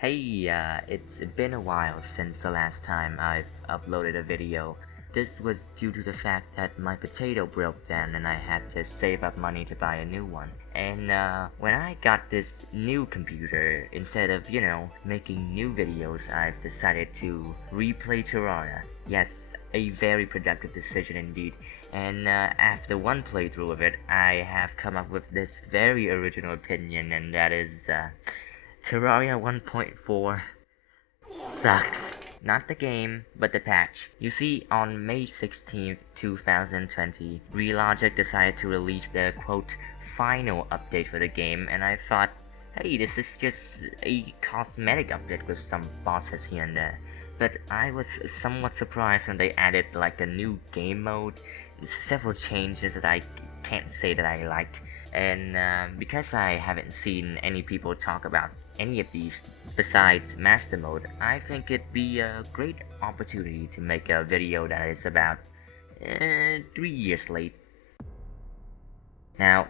Hey, it's been a while since the last time I've uploaded a video. This was due to the fact that my potato broke down and I had to save up money to buy a new one. And when I got this new computer, instead of, making new videos, I've decided to replay Terraria. Yes, a very productive decision indeed. And after one playthrough of it, I have come up with this very original opinion, and that is, Terraria 1.4 sucks. Not the game, but the patch. You see, on May 16th, 2020, Relogic decided to release their quote, final update for the game, and I thought, hey, this is just a cosmetic update with some bosses here and there. But I was somewhat surprised when they added like a new game mode, several changes that I can't say that I liked. And because I haven't seen any people talk about any of these besides Master Mode, I think it'd be a great opportunity to make a video that is about 3 years late. Now,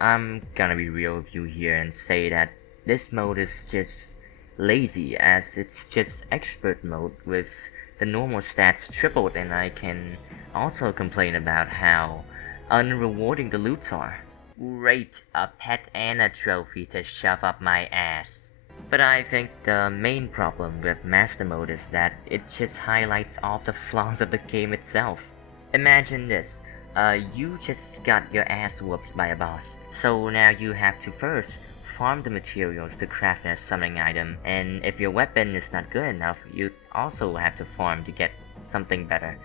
I'm gonna be real with you here and say that this mode is just lazy, as it's just expert mode with the normal stats tripled, and I can also complain about how unrewarding the loots are. Great, a pet and a trophy to shove up my ass. But I think the main problem with Master Mode is that it just highlights all the flaws of the game itself. Imagine this, you just got your ass whooped by a boss, so now you have to first farm the materials to craft a summoning item, and if your weapon is not good enough, you also have to farm to get something better.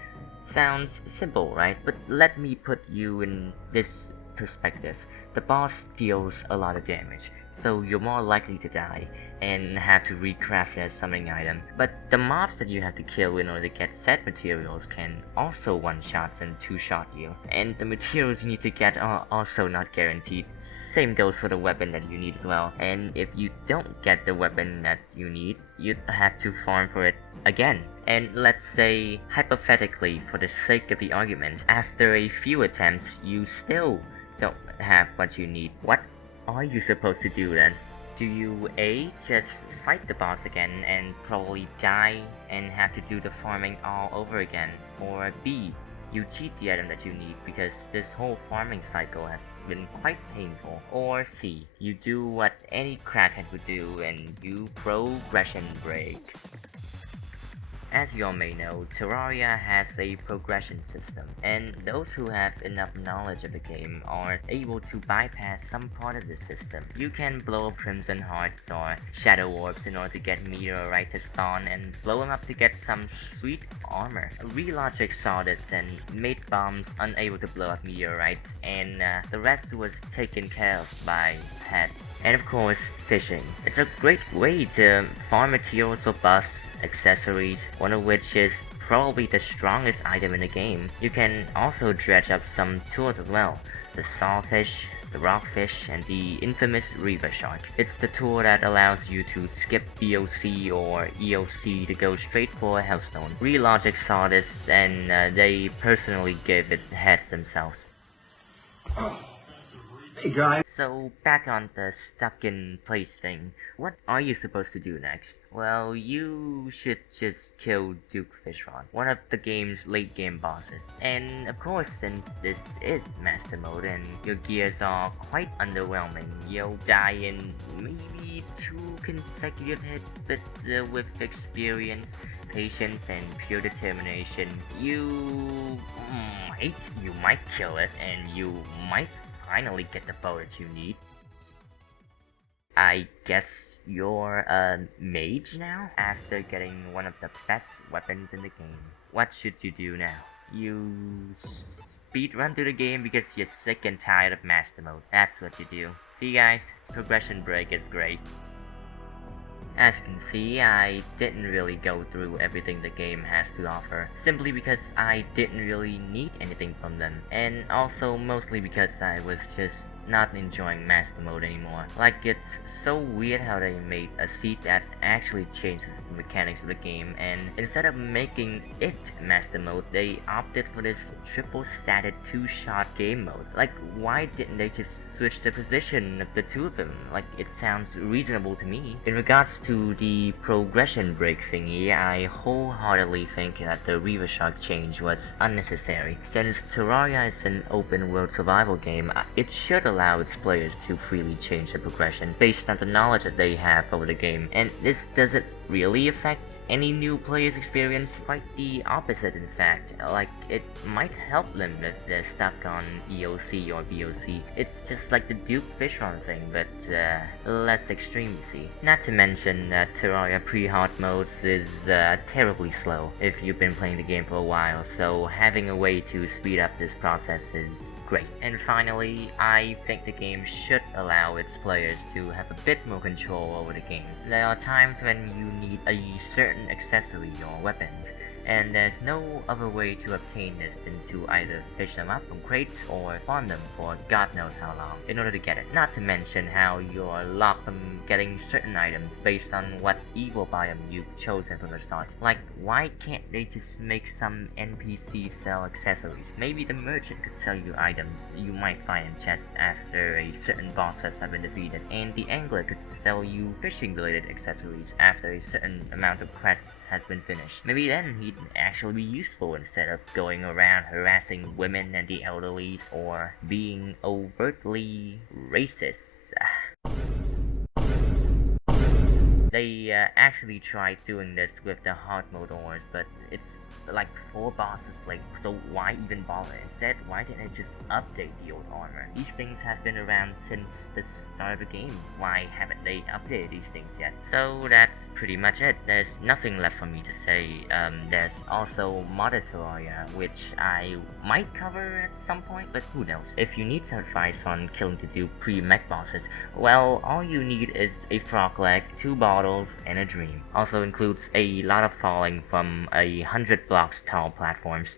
Sounds simple, right? But let me put you in this perspective. The boss deals a lot of damage, so you're more likely to die and have to recraft a summoning item. But the mobs that you have to kill in order to get set materials can also one-shot and two-shot you, and the materials you need to get are also not guaranteed. Same goes for the weapon that you need as well, and if you don't get the weapon that you need, you'd have to farm for it again. And let's say, hypothetically, for the sake of the argument, after a few attempts, you still don't have what you need. What are you supposed to do then? Do you A, just fight the boss again and probably die and have to do the farming all over again? Or B, you cheat the item that you need because this whole farming cycle has been quite painful? Or C, you do what any crackhead would do and you progression break. As you all may know, Terraria has a progression system, and those who have enough knowledge of the game are able to bypass some part of the system. You can blow up Crimson Hearts or Shadow Orbs in order to get Meteorite to spawn and blow them up to get some sweet armor. Relogic saw this and made bombs unable to blow up meteorites, and the rest was taken care of by pets. And of course, fishing. It's a great way to farm materials for buffs, accessories, one of which is probably the strongest item in the game. You can also dredge up some tools as well. The sawfish, the rockfish, and the infamous reaver shark. It's the tool that allows you to skip BOC or EOC to go straight for a hellstone. Relogic saw this and they personally gave it heads themselves. Hey guys! So back on the stuck in place thing, what are you supposed to do next? Well, you should just kill Duke Fishron, one of the game's late game bosses. And of course, since this is Master Mode and your gears are quite underwhelming, you'll die in maybe 2 consecutive hits, but with experience, patience, and pure determination, you might kill it, and you might finally get the bow that you need. I guess you're a mage now? After getting one of the best weapons in the game, what should you do now? You speedrun through the game because you're sick and tired of Master Mode. That's what you do. See guys, progression break is great. As you can see, I didn't really go through everything the game has to offer, simply because I didn't really need anything from them, and also mostly because I was just not enjoying Master Mode anymore. Like, it's so weird how they made a seat that actually changes the mechanics of the game, and instead of making it Master Mode, they opted for this triple statted 2-shot game mode. Like, why didn't they just switch the position of the two of them? Like, it sounds reasonable to me. In regards to the progression break thingy, I wholeheartedly think that the Reaver Shark change was unnecessary. Since Terraria is an open world survival game, it should allow its players to freely change the progression based on the knowledge that they have over the game, and this doesn't really affect any new player's experience. Quite the opposite, in fact. Like, it might help them if they're stuck on EOC or BOC. It's just like the Duke Fishron thing, but less extreme, you see. Not to mention that Terraria pre-hard modes is terribly slow if you've been playing the game for a while, so having a way to speed up this process is great. And finally, I think the game should allow its players to have a bit more control over the game. There are times when you need a certain accessory or weapons, and there's no other way to obtain this than to either fish them up from crates or farm them for God knows how long in order to get it. Not to mention how you're locked from getting certain items based on what evil biome you've chosen from the start. Like, why can't they just make some NPC sell accessories? Maybe the merchant could sell you items you might find in chests after a certain bosses have been defeated, and the angler could sell you fishing related accessories after a certain amount of quests has been finished. Maybe then he'd actually be useful instead of going around harassing women and the elderly or being overtly racist. They actually tried doing this with the hard mode ores, but it's like 4 bosses late, so why even bother? Instead, why didn't they just update the old armor? These things have been around since the start of the game. Why haven't they updated these things yet? So that's pretty much it. There's nothing left for me to say. There's also modded Terraria, which I might cover at some point, but who knows. If you need some advice on killing the Duke pre-mech bosses, well, all you need is a frog leg, 2 bottles, and a dream. Also includes a lot of falling from 100 blocks tall platforms.